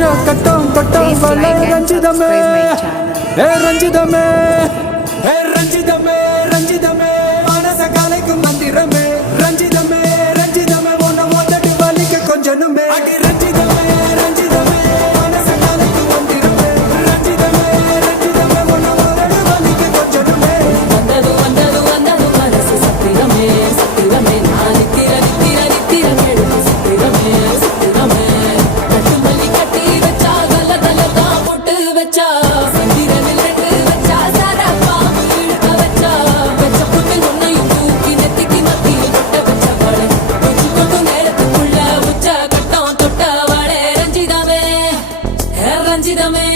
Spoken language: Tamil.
உச்ச கட்டம் பட்டம் வள ரஞ்சிதமே ரஞ்சிதமே ரஞ்சிதமே ரஞ்சிதமே மனச கலைக்கும் மந்திரமே ரஞ்சிதமே ரஞ்சிதமே உன்னை மொத்தடி வலிக்க கொஞ்சனுமே அடி ரஞ்சிதமே ரஞ்சிதமே மனச கலைக்கும் மந்திரமே ரஞ்சிதமே ரஞ்சிதமே உன்னை மொத்தடி வலிக்க கொஞ்சனுமே வந்தது வந்தது வந்தது மனசு சத்திரமே சத்திரமே நான் நித்திர நித்திர நித்திர எழுது சத்திரமே சத்திரமே கட்டு மல்லி கட்டி வச்சா கல கல தான் போட்டு வச்சா சந்திரனில் ரெண்டு வச்சா சார பாம்பு இழுக்க வச்சா வச்ச புட்டு ஒன்னையும் தூக்கி நெத்திக்கு மத்தியில் கொட்ட வச்சவளே வச்சு கொண்டு நேரத்துக்குள்ள உச்ச கட்டம் தொட்டவளே ரஞ்சிதமே ரஞ்சிதமே